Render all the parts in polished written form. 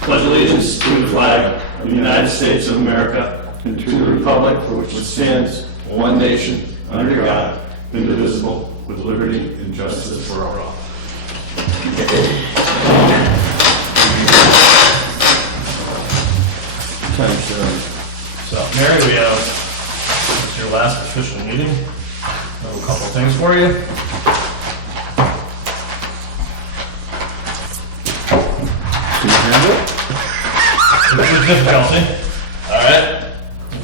Pledge allegiance to the flag of the United States of America and to the republic for which it stands, one nation, under God, indivisible, with liberty and justice for all. So, Mary, we have, this is your last official meeting. I have a couple things for you. With difficulty. All right.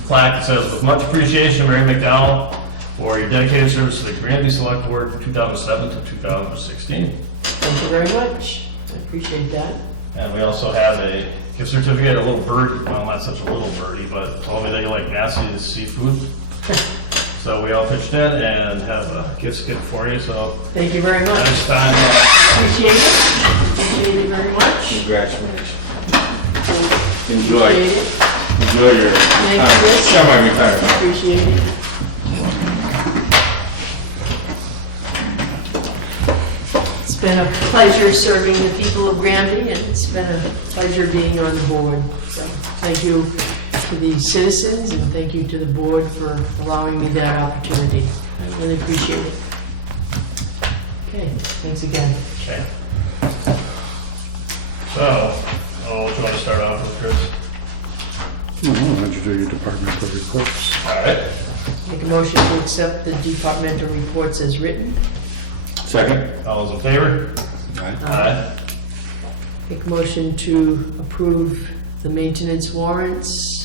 Plaque that says, with much appreciation, Mary McDowell, for your dedicated service to the Granby Selectboard from 2007 to 2016. Thank you very much. I appreciate that. And we also have a gift certificate, a little birdie, well, not such a little birdie, but told me that you like nasty seafood. So we all pitched in and have a gift skip for you, so. Thank you very much. Next time, Appreciate it. Appreciate it very much. Congratulations. Enjoy. Appreciate it. Enjoy your Thank you, Chris. semi-retirement. Appreciate it. It's been a pleasure serving the people of Granby, and it's been a pleasure being on the board. So thank you to the citizens, and thank you to the board for allowing me that opportunity. I really appreciate it. Okay, thanks again. okay. So, what do you want to start off with, Chris? Why don't you do your departmental reports? All right. Make a motion to accept the departmental reports as written. Second. All those in favor? Aye. Aye. Make a motion to approve the maintenance warrants.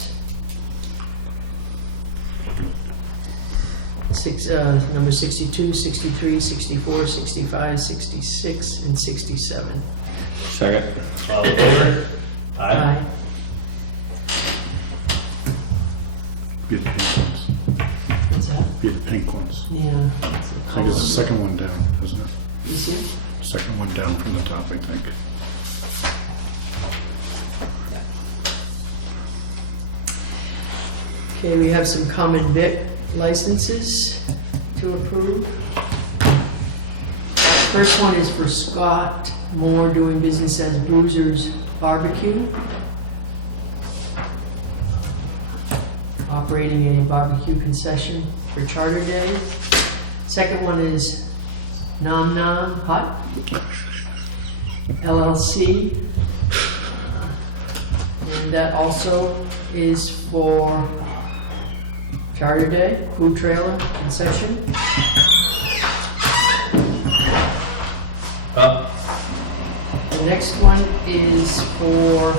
Number 62, 63, 64, 65, 66, and 67. Second. All in favor? Aye. Be the pink ones. What's that? Be the pink ones. Yeah. I think it's the second one down, isn't it? You see? Second one down from the top, I think. Okay, we have some common vic licenses to approve. First one is for Scott Moore, doing business as Bruiser's Barbecue, operating a barbecue concession for Charter Day. Second one is Nom Nom Hut LLC, and that also is for Charter Day, food trailer concession. The next one is for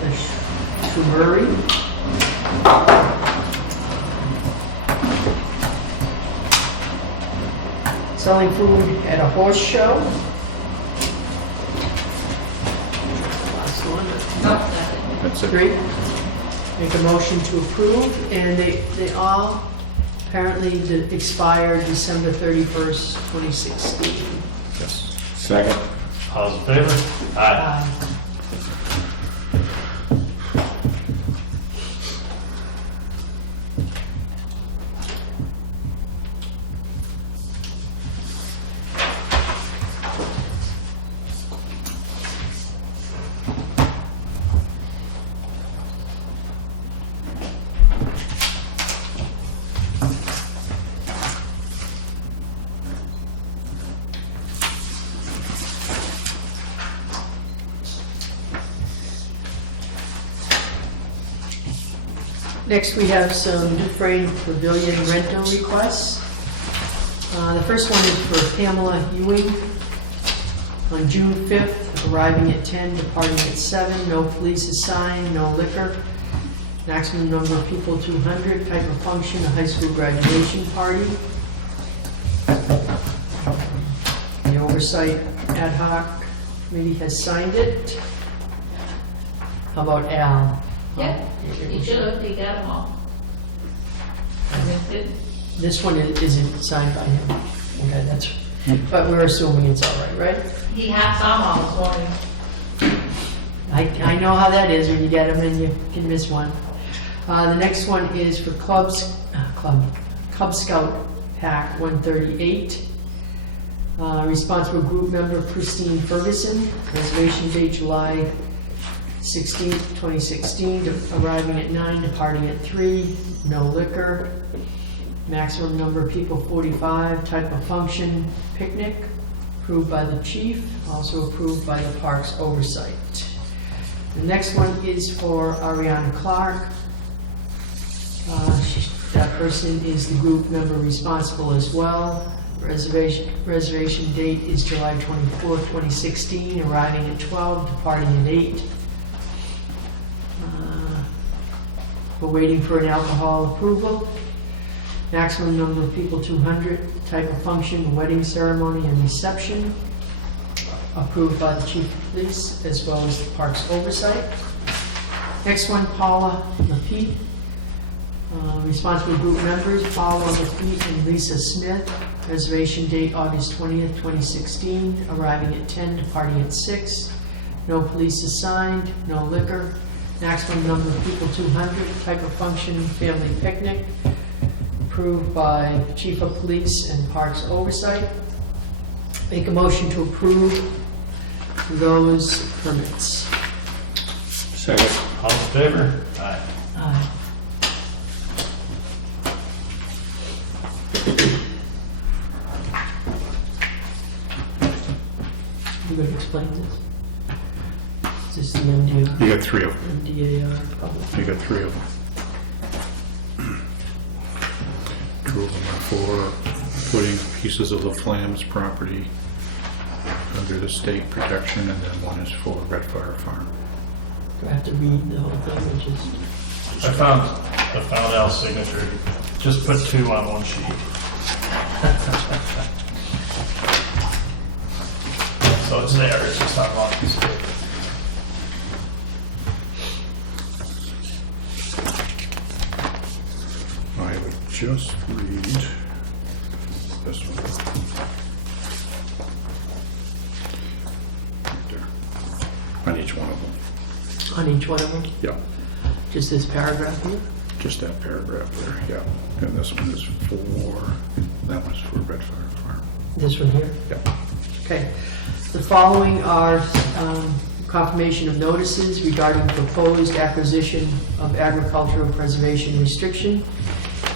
the Shrubbery. Selling food at a horse show. Last one. That's it. Great. Make a motion to approve, and they all apparently expired December 31st, 2016. Yes. Second. All those in favor? Aye. Next, we have some new frame pavilion rental requests. The first one is for Pamela Ewing on June 5th, arriving at 10, departing at 7, no police assigned, no liquor. Maximum number of people 200, type of function, a high school graduation party. The oversight ad hoc committee has signed it. How about Al? Yeah, you should have, they got them all. This one isn't signed by him. Okay, that's, but we're assuming it's all right, right? He had some on this morning. I know how that is when you get them and you can miss one. The next one is for Cub Scout Pack 138. Responsible group member Christine Ferguson, reservation date July 16, 2016, arriving at 9, departing at 3, no liquor, maximum number of people 45, type of function picnic, approved by the chief, also approved by the parks oversight. The next one is for Ariana Clark. That person is the group member responsible as well. Reservation date is July 24, 2016, arriving at 12, departing at 8. We're waiting for an alcohol approval. Maximum number of people 200, type of function, wedding ceremony and reception, approved by the chief of police as well as the parks oversight. Next one, Paula Lafitte. Responsible group members, Paula Lafitte and Lisa Smith. Reservation date August 20th, 2016, arriving at 10, departing at 6. No police assigned, no liquor. Maximum number of people 200, type of function, family picnic, approved by chief of police and parks oversight. Make a motion to approve those permits. Second. All in favor? Aye. Aye. You going to explain this? Is this the MDR? You got 3 of them. MDAR public? You got 3 of them. 2 of them are for putting pieces of the Flames property under the state protection, and then 1 is for Red Fire Farm. Do I have to read the whole thing or just? I found Al's signature. Just put 2 on 1 sheet. So it's there, it's just not on piece of paper. I would just read this one. Right there. On each one of them. On each one of them? Yeah, Just this paragraph here? just that paragraph there, yeah. And this one is for, that one's for Red Fire Farm. This one here? Yeah. Okay. The following are confirmation of notices regarding proposed acquisition of agricultural preservation restriction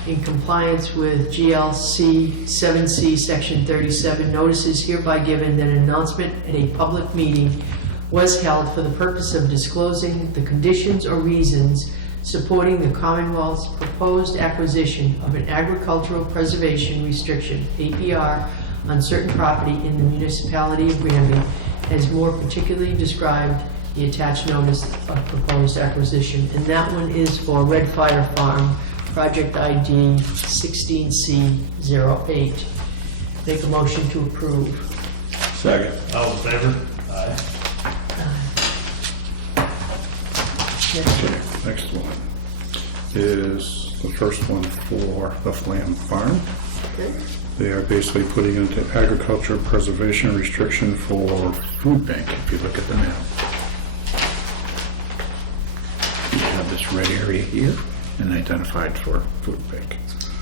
in compliance with GLC 7C Section 37. Notices hereby given that an announcement at a public meeting was held for the purpose of disclosing the conditions or reasons supporting the Commonwealth's proposed acquisition of an agricultural preservation restriction, APR, on certain property in the municipality of Granby, as more particularly described the attached notice of proposed acquisition. And that one is for Red Fire Farm, project ID 16C08. Make a motion to approve. Second. All in favor? Aye. Okay, next one is the first one for the Flam Farm. Okay. They are basically putting into agriculture preservation restriction for food bank, if you look at the map. You have this red area here and identified for food bank.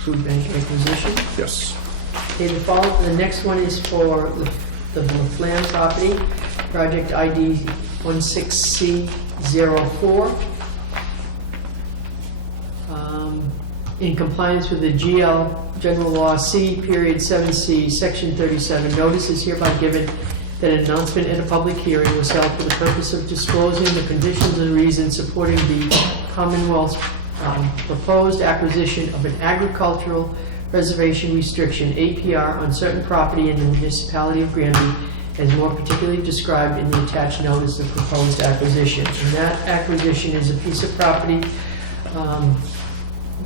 Food bank acquisition. Yes. Okay, the next one is for the Flam property, project ID 16C04. In compliance with the GL General Law C, period 7C, Section 37, notice is hereby given that an announcement at a public hearing was held for the purpose of disclosing the conditions and reasons supporting the Commonwealth's proposed acquisition of an agricultural preservation restriction, APR, on certain property in the municipality of Granby, as more particularly described in the attached notice of proposed acquisition. And that acquisition is a piece of property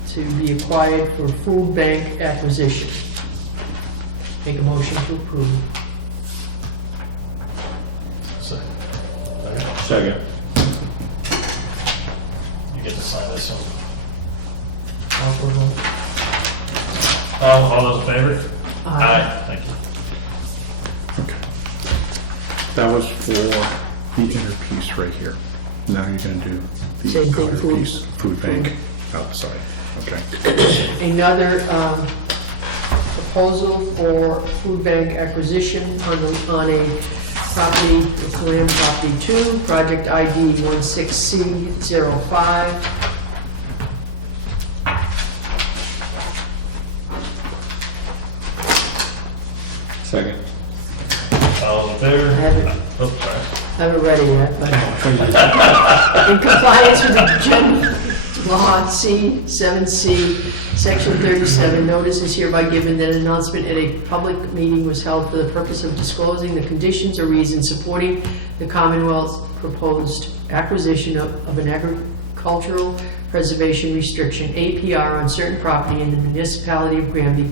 to be acquired for food bank acquisition. Make a motion to approve. Second. Second. You get to sign this one. All All those in favor? Aye. Thank you. Okay. That was for the inner piece right here. Now you're going to do the Same thing, outer food. piece, food bank outside. Okay. Another proposal for food bank acquisition on a property, it's land property 2, project ID 16C05. Second. All in favor? I haven't- Oh, sorry. I haven't read it yet, but in compliance with the general law C7C, section 37, notice is hereby given that an announcement at a public meeting was held for the purpose of disclosing the conditions or reasons supporting the Commonwealth's proposed acquisition of an agricultural preservation restriction, APR, on certain property in the municipality of Granby,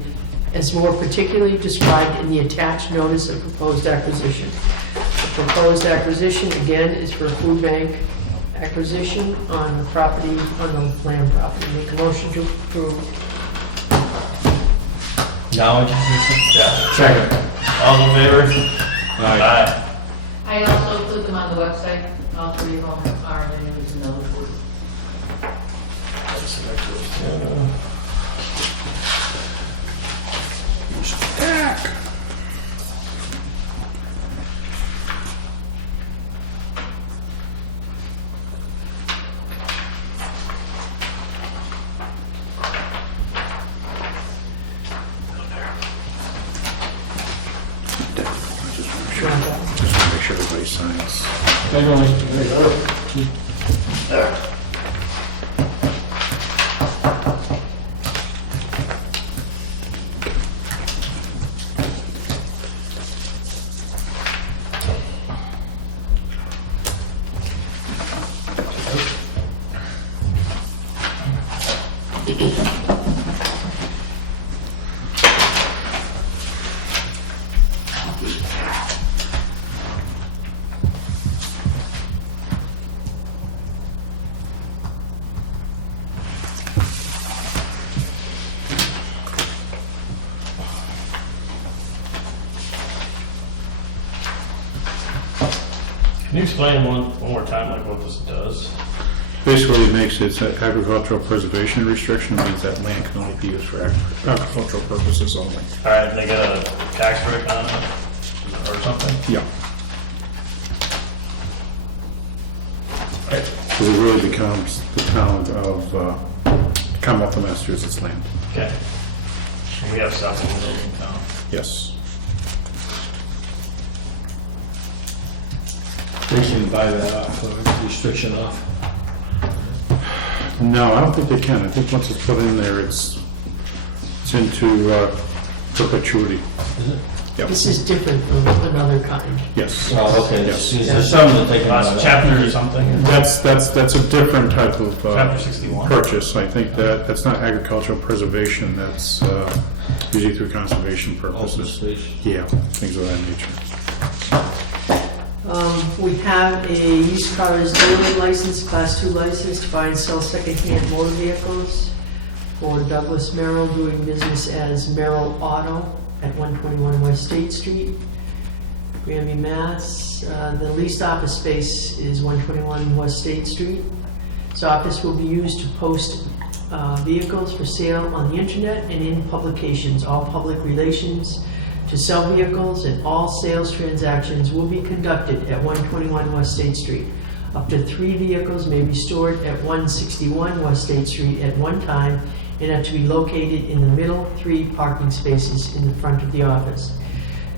as more particularly described in the attached notice of proposed acquisition. The proposed acquisition, again, is for a food bank acquisition on the property, on the land property. Make a motion to approve. Knowledge? Yeah. Second. All in favor? Aye. I also put them on the website, all three of them are, and there was another food. Just want to make sure everybody signs. Can you explain one more time, like what this does? Basically, it makes it agricultural preservation restriction, means that land can only be used for agricultural purposes only. All right, they get a tax break on it or something? Yeah. So it really becomes the town of Commonwealth of Massachusetts land. Okay. And we have something in town. Yes. They can buy that off, restriction off. No, I don't think they can. I think once it's put in there, it's into perpetuity. This is different from another kind. Yes. Oh, okay, Yes. there's some that they can buy Last that. chapter or something? That's a different type of Chapter 61. purchase. I think that's not agricultural preservation. That's usually through conservation Open purposes. space. Yeah, things of that nature. We have a used cars dealer license, class 2 license to buy and sell secondhand motor vehicles for Douglas Merrill, doing business as Merrill Auto at 121 West State Street, Granby, Mass. The leased office space is 121 West State Street. This office will be used to post vehicles for sale on the internet and in publications. All public relations to sell vehicles and all sales transactions will be conducted at 121 West State Street. Up to 3 vehicles may be stored at 161 West State Street at one time and are to be located in the middle 3 parking spaces in the front of the office.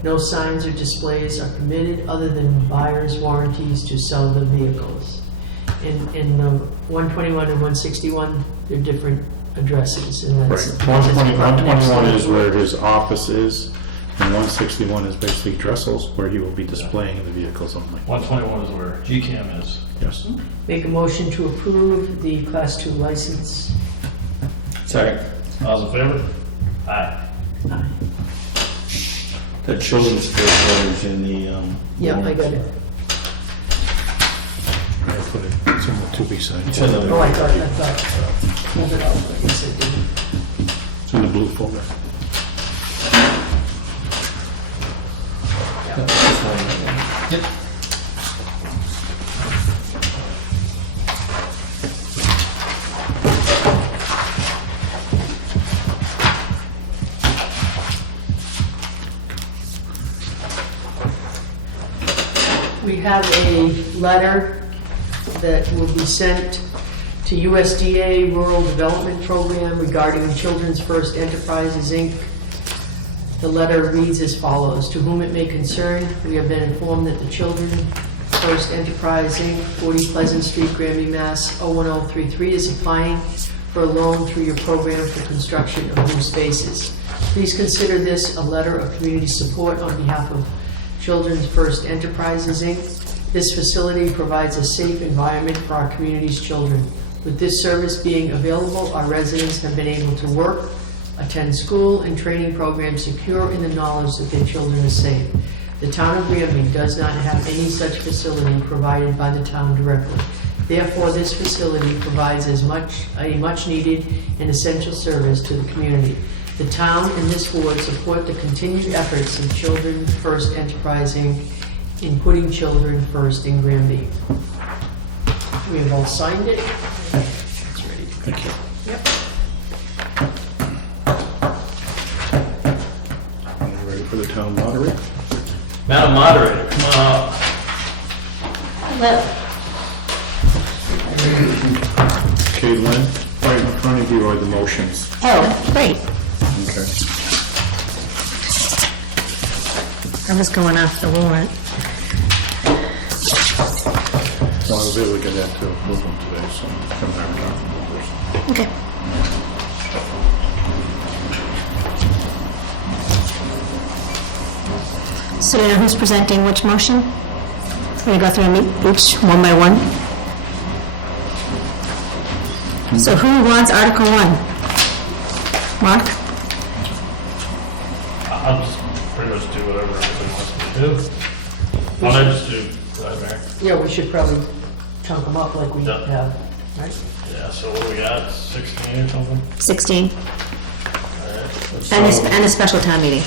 No signs or displays are permitted other than buyer's warranties to sell the vehicles. In 121 and 161, they're different addresses, and Right. that's... 121 is where his office is, and 161 is basically Dressel's, where he will be displaying the vehicles only. 121 is where GCAM is. Yes. Make a motion to approve the Class 2 license. Second. All's in favor? Aye. Aye. The children's fair is in the, Yep, I got it. I put it, it's in the to be signed. It's in the- Oh, I thought, pulled it out, I guess I didn't. It's in the blue folder. Yep. We have a letter that will be sent to USDA Rural Development Program regarding Children's First Enterprises, Inc. The letter reads as follows. To whom it may concern, we have been informed that the Children First Enterprise, Inc., 40 Pleasant Street, Granby, Mass. 01033 is applying for a loan through your program for construction of new spaces. Please consider this a letter of community support on behalf of Children's First Enterprises, Inc. This facility provides a safe environment for our community's children. With this service being available, our residents have been able to work, attend school, and training programs secure in the knowledge that their children are safe. The town of Granby does not have any such facility provided by the town directly. Therefore, this facility provides a much needed and essential service to the community. The town and this board support the continued efforts of Children First Enterprise, Inc. in putting children first in Granby. We have all signed it. It's ready. Thank you. Yep. Are you ready for the town moderator? Madam Moderator, come on up. Okay, Lynn, right in front of you are the motions. Oh, great. Okay. I was going off the warrant. Well, I was able to get that to approve them today, so come back and talk to them first. Okay. So do you know who's presenting which motion? We're going to go through each one by one. So who wants Article 1? Mark? I'll just pretty much do whatever everybody wants me to do. Why don't I just do, Mayor? Yeah, we should probably chunk them up like we Yeah. have, right? Yeah, so what do we got, 16 or something? 16. Alright. And a special town meeting.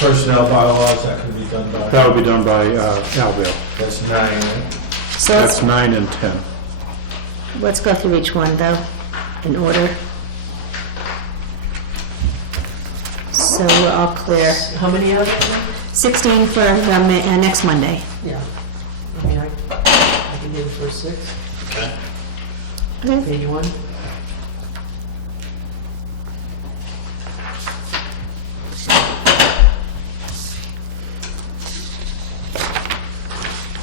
Personnel bylaws, that can be done by, That will be done by Alvale. that's 9, right? So That's 9 and 10. let's go through each one, though, in order. So we're all clear. How many are there? 16 for next Monday. Yeah. I mean, I can do the first 6. Okay. Okay. 81.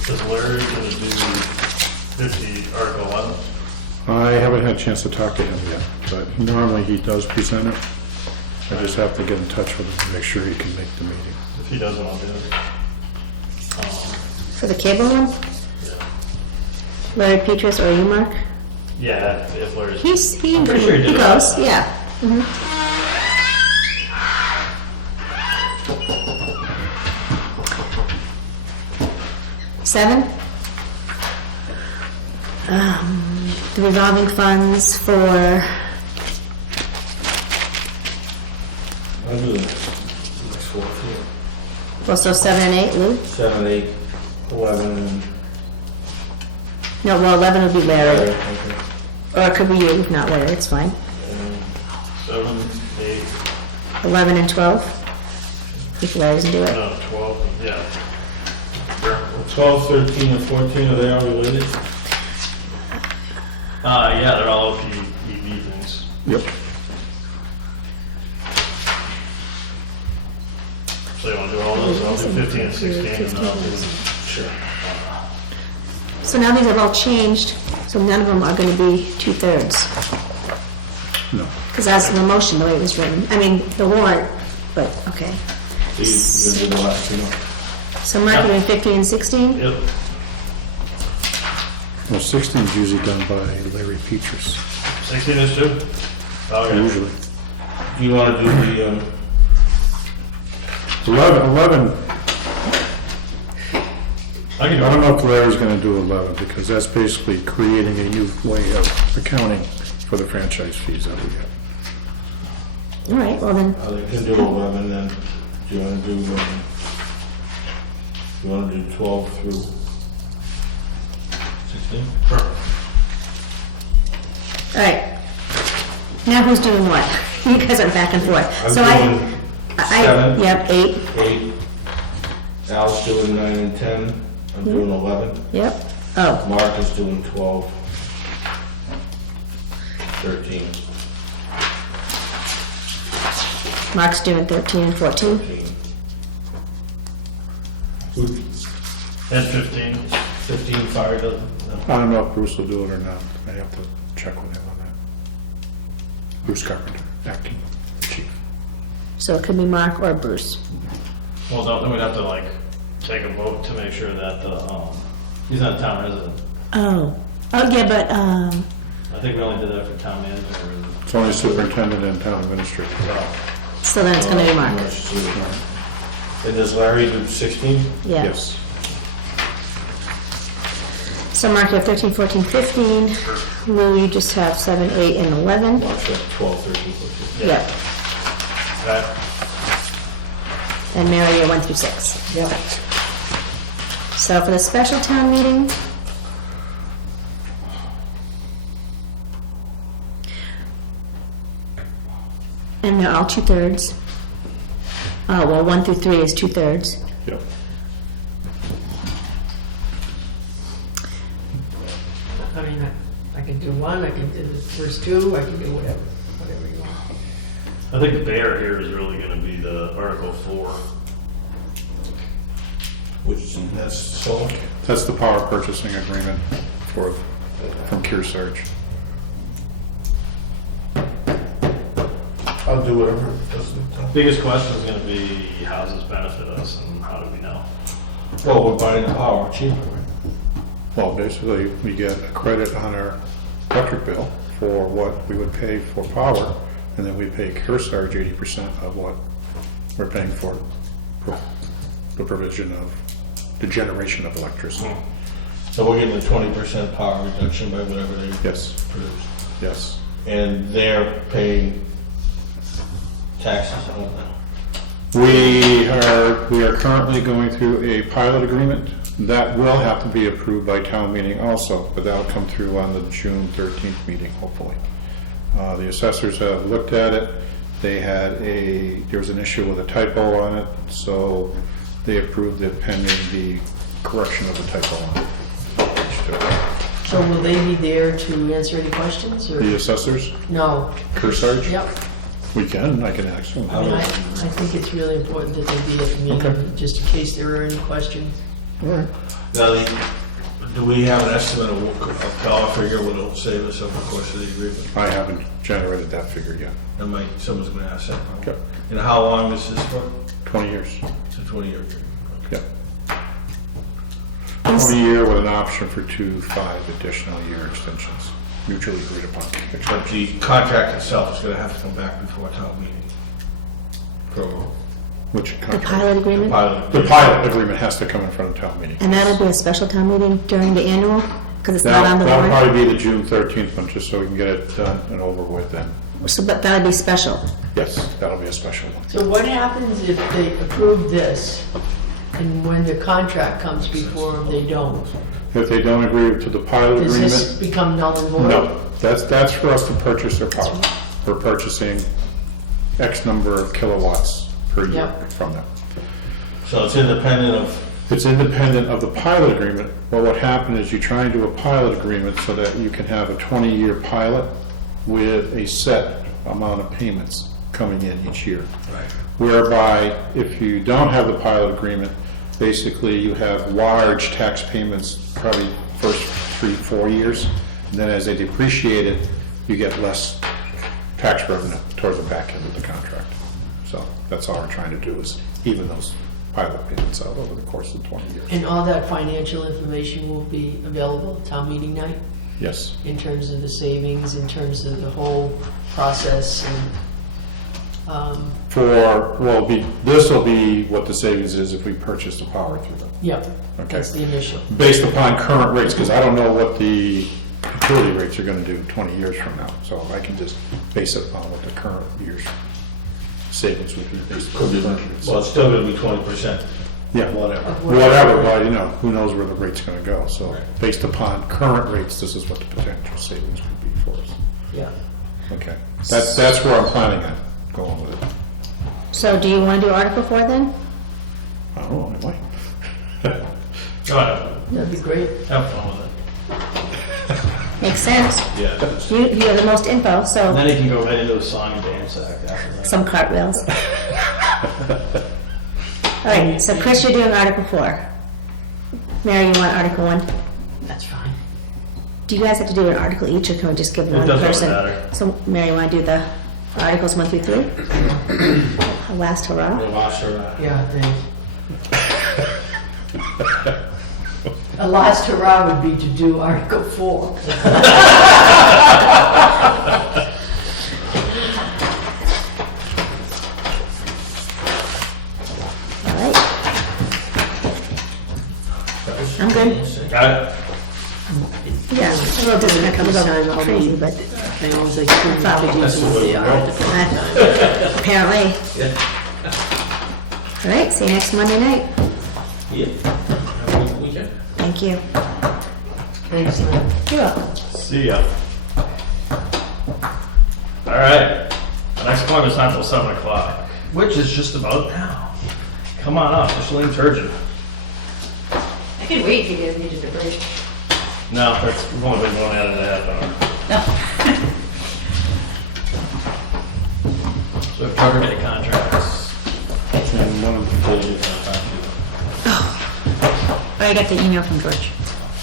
Is Larry gonna do 50, Article 11? I haven't had a chance to talk to him yet, but normally he does present it. I just have to get in touch with him to make sure he can make the meeting. If he doesn't, I'll do it. For the cable one? Yeah. Larry Petrus or you, Mark? Yeah, if Larry's. He I'm pretty sure he did it goes, last time. yeah. Mhm. Seven? The revolving funds for, I'll do the next 4, well, so 7 and 8, Lou? 7, 8, 11, and... No, well, 11 would be Larry, Okay. or it could be you, if not Larry, it's fine. 7, 8, 11 and 12, if Larry doesn't do it. no, 12, yeah. Sure. 12, 13, and 14, are they all related? Yeah, they're all OPEB things. Yep. So you wanna do all those? I'll do 15 and 16 and then I'll do. Sure. So now these have all changed, so none of them are going to be 2/3. No. Because that's the motion, the way it was written. I mean, the warrant, but, okay. These, you're gonna do the last 2. So Mark, you're doing 15 and 16? Yep. Well, 16 is usually done by Larry Petrus, 16 is 2? Okay. usually. Do you wanna do the, 11, I can do I don't it. know if Larry's going to do 11, because that's basically creating a new way of accounting for the franchise fees that we get. All right, well then, they can do 11, then do you wanna do, you wanna do 12 through 16? Sure. all right. Now who's doing what? You guys are back and forth. I'm So doing 7. Yep, 8, 8. Al's doing 9 and 10. I'm doing 11. Yep. Oh, Mark is doing 12. 13. Mark's doing 13 and 14. 14. And 15. 15 fire doesn't? No. I don't know if Bruce will do it or not. I have to check with him on that. Bruce Carpenter, acting chief. So it could be Mark or Bruce. Well, then we'd have to like take a vote to make sure that the, he's not a town resident. Oh. Oh, yeah, but, I think we only did that for town manager. It's only superintendent and town administrator. so then it's gonna be Mark. And does Larry do 16? Yeah. Yes. So Mark, you have 13, 14, 15. Lou, you just have 7, 8, and 11. Mark's got 12, 13, 14. Yep. Okay. And Mary, you're 1 through 6. Yep. So for the special town meeting, and they're all 2/3. Oh, well, 1 through 3 is 2/3. Yep. I mean, I can do one, I can do the first two, I can do whatever you want. I think the bear here is really gonna be the Article 4. Which, that's solar? That's the power purchasing agreement from Kearsarge. I'll do whatever. Doesn't, Biggest question is gonna be, how does this benefit us and how do we know? well, we're buying the power cheaper, right? Well, basically, we get a credit on our electric bill for what we would pay for power, and then we pay Kearsarge 80% of what we're paying for the provision of the generation of electricity. So we're getting a 20% power reduction by whatever they Yes, produce. yes. And they're paying taxes on that. We are currently going through a pilot agreement. That will have to be approved by town meeting also, but that'll come through on the June 13th meeting, hopefully. The assessors have looked at it. There was an issue with a typo on it, so they approved it pending the correction of the typo on it. So will they be there to answer any questions, or? The assessors, No. Kearsarge? Yep. I can ask them. I mean, I think it's really important that they be at the Okay. meeting, just in case there are any questions. All right. Now, do we have an estimate of dollar figure what it'll save us over the course of the agreement? I haven't generated that figure yet. Someone's gonna ask that. Okay. And how long is this for? 20 years. It's a 20-year agreement. Yep. 20-year with an option for 5 additional year extensions, mutually agreed upon. But the contract itself is gonna have to come back before town meeting. For Which The contract? pilot the agreement. pilot. The pilot agreement has to come in front of town meeting. And that'll be a special town meeting during the annual, because it's not on the That'll warrant. probably be the June 13th one, just so we can get it done and over with then. So, but that'll be special. Yes, that'll be a special one. So what happens if they approve this, and when the contract comes before them, they don't? If they don't agree to the pilot Does this agreement, become null and void? no. That's for us to purchase their power. We're purchasing X number of kilowatts per year Yep. from them. So it's independent of, It's independent of the pilot agreement. Well, what happened is you try and do a pilot agreement so that you can have a 20-year pilot with a set amount of payments coming in each year. Whereby, if you don't have the pilot agreement, basically you have large tax payments, probably first 3-4 years. And then as they depreciate it, you get less tax revenue towards the back end of the contract. So that's all we're trying to do is even those pilot payments out over the course of 20 years. And all that financial information will be available at town meeting night, Yes. in terms of the savings, in terms of the whole process, and, This will be what the savings is if we purchase the power through them. yep, Okay. that's the initial. Based upon current rates, because I don't know what the utility rates are gonna do 20 years from now. So I can just base it on what the current year's savings would be based could be, upon current rates. well, it's still gonna be 20%. Yeah, Whatever. whatever, but who knows where the rate's gonna go. So Right. based upon current rates, this is what the potential savings would be for us. Yeah. Okay, that's where I'm planning on going with it. So do you want to do Article 4 then? I don't know, I might. Go ahead, That'd be great. have fun with it. Makes sense. Yeah. You have the most info, so Then you can go right into the song and dance act after that. some cartwheels. All right, so Chris, you're doing Article 4. Mary, you want Article 1? That's fine. Do you guys have to do an article each, or can we just give one doesn't person? matter. So, Mary, you want to do the Articles 1 through 3? Last hurrah. We lost her. Yeah, thanks. A last hurrah would be to do Article 4. All right. I'm good. Got it? Yeah, a little different, it comes up crazy, but I always like to introduce what they are. apparently. All right, see you next Monday night. Yeah. Have a good weekend. Thank you. Thanks, Lynn. You're welcome. See ya. All right, the next one is not till 7 o'clock, which is just about now. Come on up, Michelin Turgeon. I can wait if you guys needed a break. No, we've only been going at it a half hour. So Charter Day contracts. And one of the I got the email from George.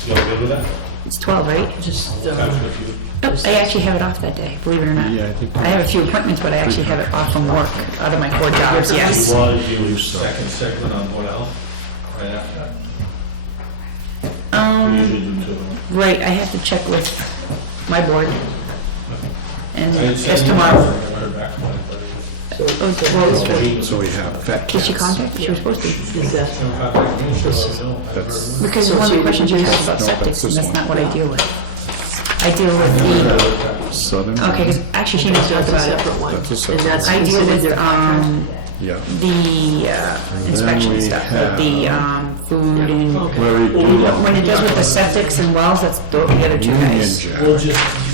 You all good with that? It's 12, right? Just, Oh, I actually have it off that day, believe it or not. Yeah, I think. I have a few appointments, but I actually have it off from work, out of my 4 jobs, yes. Was you second segment on Board of Health? Right after that? We usually do 2. Right, I have to check with my board. And I didn't that's send you tomorrow. anything. I never heard back from anybody. Oh, well, So we have that. did she contact? She was supposed to. is that, No contact me, so I don't know. I've That's- heard Because So one of she the questions you would asked about No, septic, that's and this that's one. not what I deal with. I deal with Southern. okay, because actually she knows that's a about it. separate one. That's a And separate that's I deal considered with, their contract. Yeah. the inspection we stuff, have- the, food and, Where we do. when it does with the septics and wells, that's the other two Union guys. Jack. We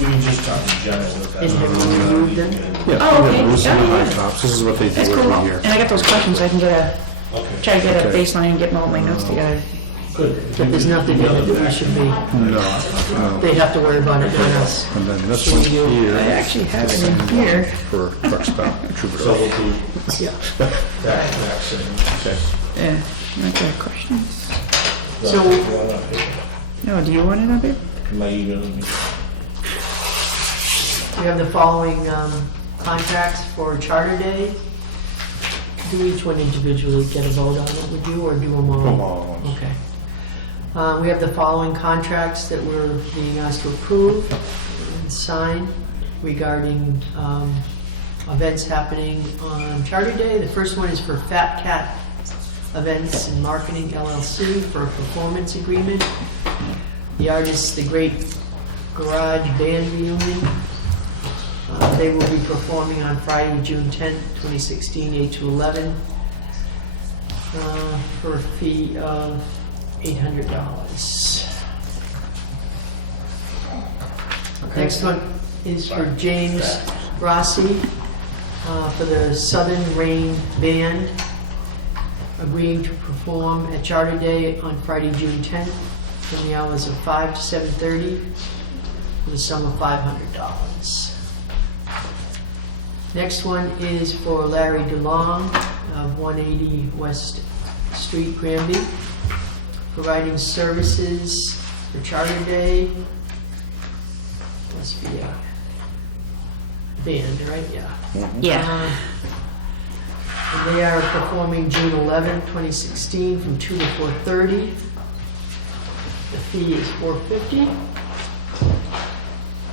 can just talk in general if that's. And have you removed them? Yeah, Oh, we okay. have roofs and Yeah, yeah. high tops. This is what they That's do cool. every year. And I got those questions, so I can get a, Okay, try to get a Okay. baseline and get all my notes together. good. But there's nothing that we should be, No, they'd have to worry about it, not us. and then this one here. I actually have it in here. For truck stop So troubadour. we'll do Yeah. that thing. Yeah, like a question. So- No, do you want it up here? My email me. We have the following contracts for Charter Day. Do each one individually get a vote on it, would you, or do them all? Them all at once. Okay. We have the following contracts that we're being asked to approve and sign regarding events happening on Charter Day. The first one is for Fat Cat Events and Marketing LLC for a performance agreement. The artist, the Great Garage Band Reunion. They will be performing on Friday, June 10th, 2016, 8 to 11, for a fee of $800. Next one is for James Rossi, for the Southern Rain Band, agreeing to perform at Charter Day on Friday, June 10th, from the hours of 5 to 7:30, for the sum of $500. Next one is for Larry DeLong of 180 West Street, Granby, providing services for Charter Day. Must be a band, right? Yeah. Yeah. And they are performing June 11th, 2016, from 2 to 4:30. The fee is $450.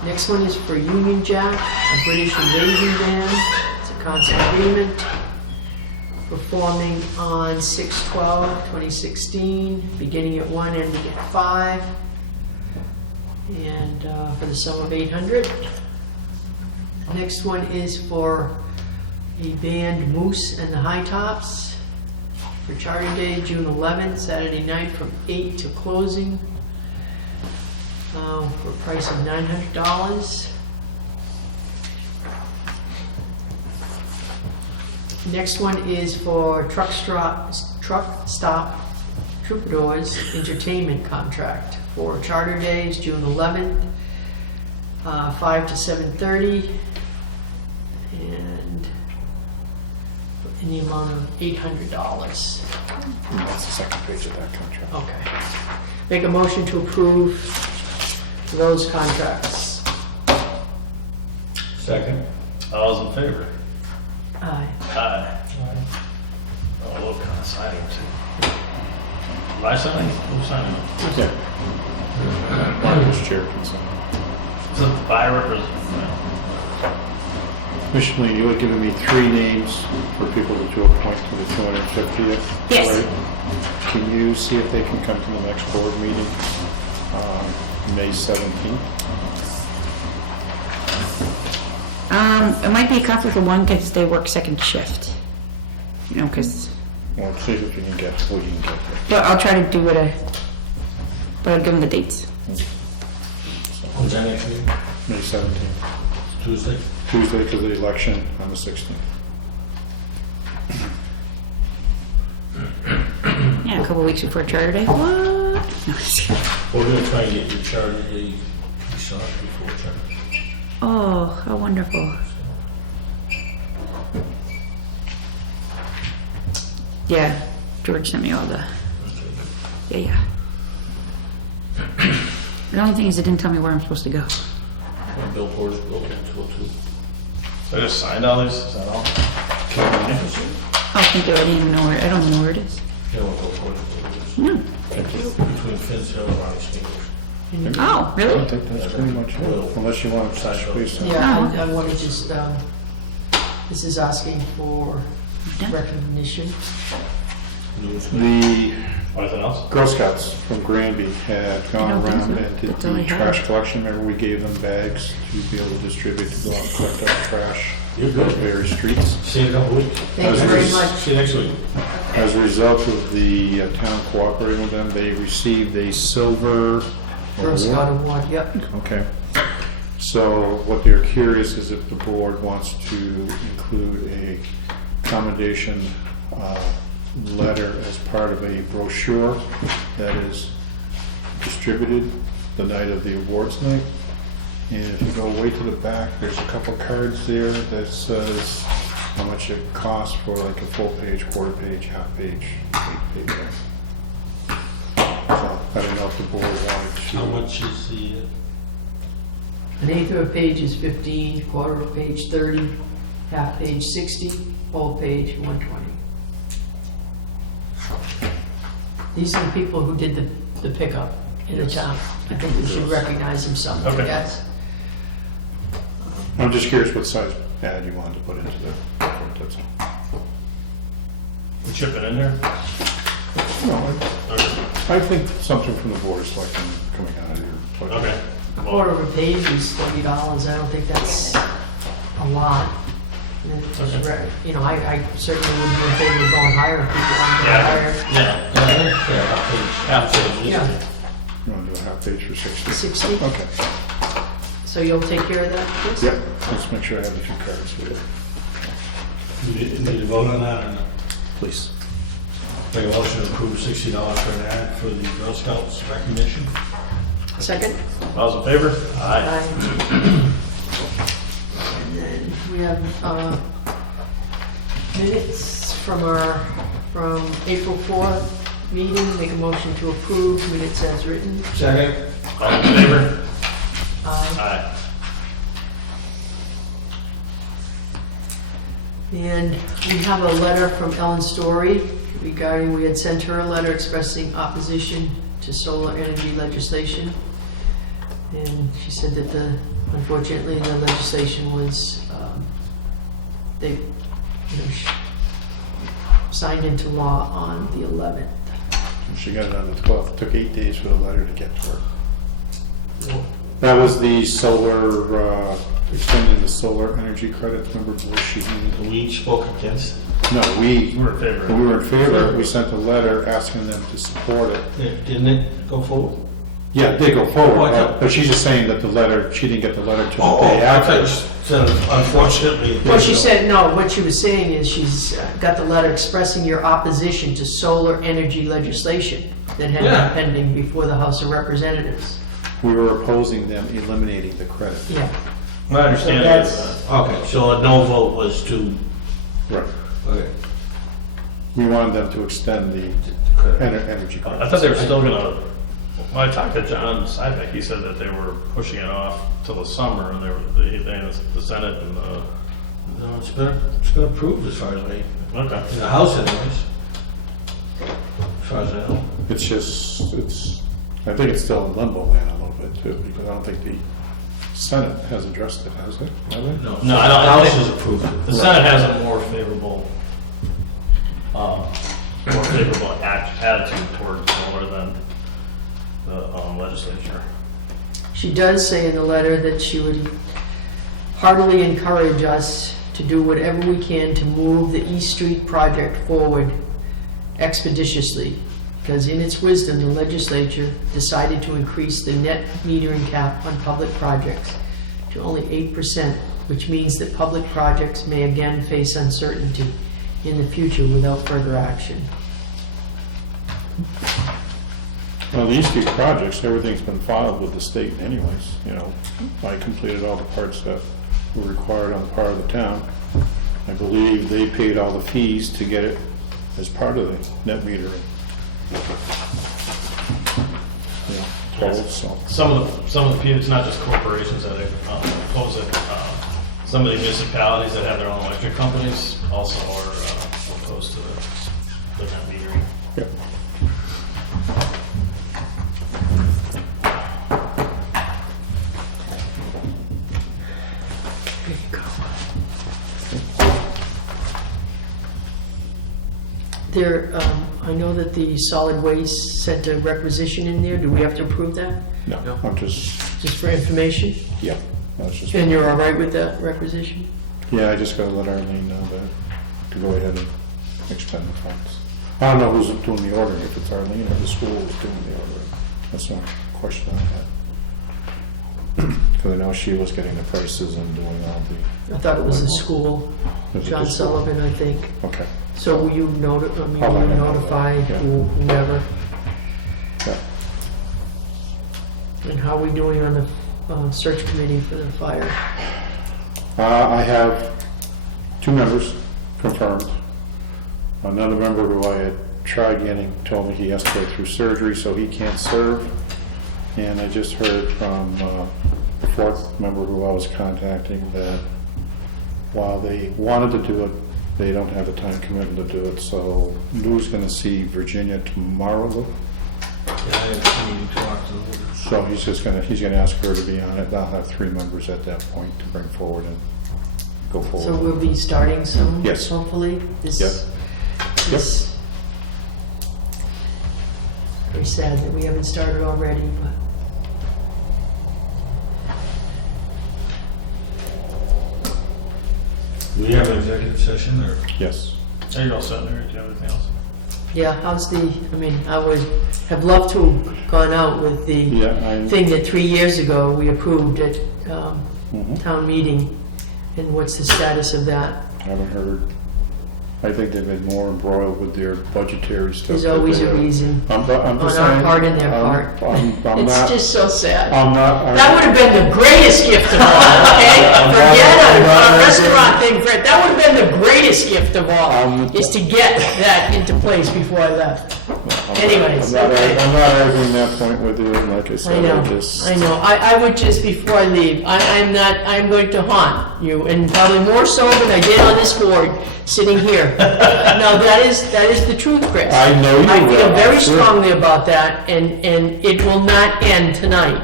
Next one is for Union Jack, a British invasion band. It's a concert agreement. Performing on 6/12/2016, beginning at 1, ending at 5. And for the sum of $800. Next one is for a band, Moose and the High Tops, for Charter Day, June 11th, Saturday night from 8 to closing. For a price of $900. Next one is for Truck Stop Troubadours Entertainment Contract for Charter Days, June 11th, 5 to 7:30, and in the amount of $800. And that's the second page of that contract. Okay. Make a motion to approve those contracts. Second. All those in favor? Aye. Aye. Oh, look, kind of signing too. Am I signing? Who's signing? Yeah. Marcus Chair can sign. Is it the buyer representative? Commissioner Lee, you had given me 3 names for people to appoint to the 250th. Yes. right? Can you see if they can come to the next board meeting, May 17th? It might be a conflict of one because they work second shift. You know, because, Well, see if you can get, what you can get there. but I'll try to do it, but I'll give them the dates. When's that next meeting? May 17th. Tuesday? Tuesday to the election on the 16th. Yeah, a couple weeks before Charter Day. What? No, just kidding. We're gonna try and get your charter day, shot before charter. Oh, how wonderful. Yeah, George sent me all the, yeah. The only thing is it didn't tell me where I'm supposed to go. Bill Porter's built into it too. So I just signed all these, is that all? Oh, thank you, I didn't even know where, I don't even know where it is. Yeah, we'll Bill Porter's built it. No. Between Finn's Hill and Ronnie's Fingers. Oh, I really? think that's pretty much it, unless you want to touch base on. Yeah, I want to just, this is asking for Yeah. recognition. The Anything else? Girl Scouts from Granby had I gone don't think around so. and did That's all I the have. trash collection. Remember, we gave them bags to be able to distribute, to go out and collect our trash You're on good. various streets. See you in a couple weeks. Thank you very much. See you next week. As a result of the town cooperating with them, they received a silver Girl Scout award. Award, yep. Okay. So what they're curious is if the board wants to include a commendation letter as part of a brochure that is distributed the night of the awards night. And if you go way to the back, there's a couple cards there that says how much it costs for like a full page, quarter page, half page, 8 page. So I don't know if the board wanted to. How much is the, An eighth of a page is 15, quarter of a page 30, half page 60, whole page 120. These are the people who did the pickup in the town. I think we should recognize them some, Okay. yes. I'm just curious what size ad you wanted to put into the, that's all. We chip it in there? No, Okay. I think something from the board is like coming out of your. budget. Okay. A quarter of a page is $30. I don't think that's a lot. And it's just you know, I certainly wouldn't be in favor of going higher if people want to go Yeah. higher. half page? Yeah, You want to do a half page for 60? 60. Okay. So you'll take care of that, Chris? Yep, let's make sure I have the 2 cards for you. Need to vote on that or not? Please. Make a motion to approve $60 for an ad for the Girl Scouts recognition. Second? All those in favor? Aye. Aye. And then we have minutes from April 4th meeting. Make a motion to approve minutes as written. Second. All in favor? Aye. Aye. And we have a letter from Ellen Story regarding, we had sent her a letter expressing opposition to solar energy legislation. And she said that unfortunately, the legislation was, signed into law on the 11th. She got it on the 12th. It took 8 days for the letter to get to her. That was the solar, extending the solar energy credits. Remember Bush? We each spoke against No, we We're in favor. were in favor. We sent a letter asking them to support it. it. Didn't it go forward? Yeah, they go Oh, I forward, thought- but she's just saying that the letter, she didn't get the letter till Oh, the day I thought after. you said unfortunately. Well, she said, no, what she was saying is she's got the letter expressing your opposition to solar energy legislation that had Yeah. been pending before the House of Representatives. We were opposing them eliminating the credit. Yeah. My understanding is that's- that. Okay, so a no vote was to, Right. okay. We wanted them to extend the energy I credit. thought they were still gonna, when I talked to John Sybeck, he said that they were pushing it off till the summer, and the Senate and the, No, it's been approved as far as me, okay. in the House anyways. As far as I know. It's just, I think it's still in limbo land a little bit too, because I don't think the Senate has addressed it, has it? Have they? No, No, I don't- the I House think- has approved it. The Senate has a more favorable attitude towards solar than the legislature. She does say in the letter that she would heartily encourage us to do whatever we can to move the East Street project forward expeditiously, because in its wisdom, the legislature decided to increase the net metering cap on public projects to only 8%, which means that public projects may again face uncertainty in the future without further action. Well, these two projects, everything's been filed with the state anyways, you know. I completed all the parts that were required on the part of the town. I believe they paid all the fees to get it as part of the net metering. Yeah, total, so. Some of the people, it's not just corporations that oppose it. Some of the municipalities that have their own electric companies also are opposed to the net metering. Yep. There you go. There, I know that the solid waste sent a requisition in there. Do we have to approve that? No, I'm Just for information? yeah, that's just, And you're all right with that requisition? yeah, I just gotta let Arlene know that, to go ahead and expend the funds. I don't know who's doing the ordering, if it's Arlene or the school is doing the ordering. That's one question I had. Because I know she was getting the prices and doing all the. I thought it was the school, Was it John the school? Sullivan, I think. Okay, So will you I'll let her know. notify Yeah. whoever? yeah. And how are we doing on the search committee for the fire? I have 2 members confirmed. Another member who I had tried getting told me he has to go through surgery, so he can't serve. And I just heard from the 4th member who I was contacting that while they wanted to do it, they don't have the time commitment to do it. So Lou's going to see Virginia tomorrow. Yeah, I have a meeting tomorrow. So he's going to ask her to be on it. I'll have 3 members at that point to bring forward and go forward. So we'll be starting soon? Yes. Hopefully? This- Yep. this- Very sad that we haven't started already, but. Do we have an executive session or? Yes. Are you all set there? Do you have anything else? Yeah, how's the, I mean, I would have loved to have gone out with the Yeah, I. thing that 3 years ago we approved at Mhm. town meeting. And what's the status of that? Haven't heard. I think they've been more embroiled with their budgetary stuff. There's that always they a have. reason. I'm On our just saying, part and their part. I'm It's not, just so sad. I'm not. That would have been the greatest gift of all, okay? Forget a restaurant thing, Fred. That would have been the greatest gift of all, is to get that into place before I left. Anyways, okay. I'm not arguing that point with you, and like I I said, know, I just. I know. I would just, before I leave, I'm going to haunt you, and probably more so than I did on this board, sitting here. No, that is the truth, Chris. I know you I feel will, very I'm sure. strongly about that, and it will not end tonight.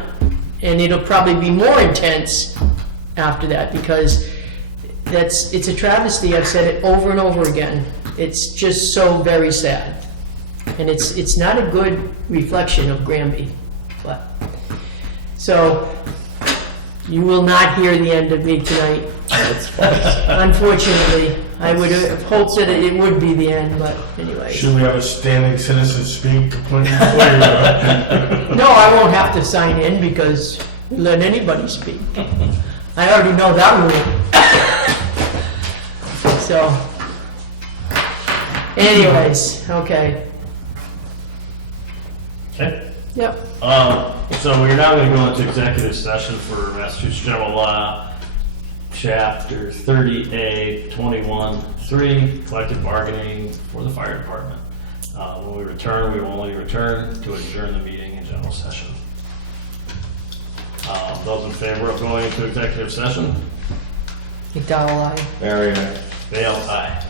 And it'll probably be more intense after that, because it's a travesty. I've said it over and over again. It's just so very sad. And it's not a good reflection of Granby, but, so, you will not hear the end of me tonight. Unfortunately, I would have hoped that it would be the end, but anyway. Should we have a standing citizen speak to put in flavor? No, I won't have to sign in because we let anybody speak. I already know that rule. So, anyways, okay. Okay. Yep. So we're now going to go into executive session for Massachusetts General Law, Chapter 30A, 21-3, collective bargaining for the fire department. When we return, we will only return to adjourn the meeting in general session. Those in favor of going into executive session? McDowell, aye. Barry, Vale, aye.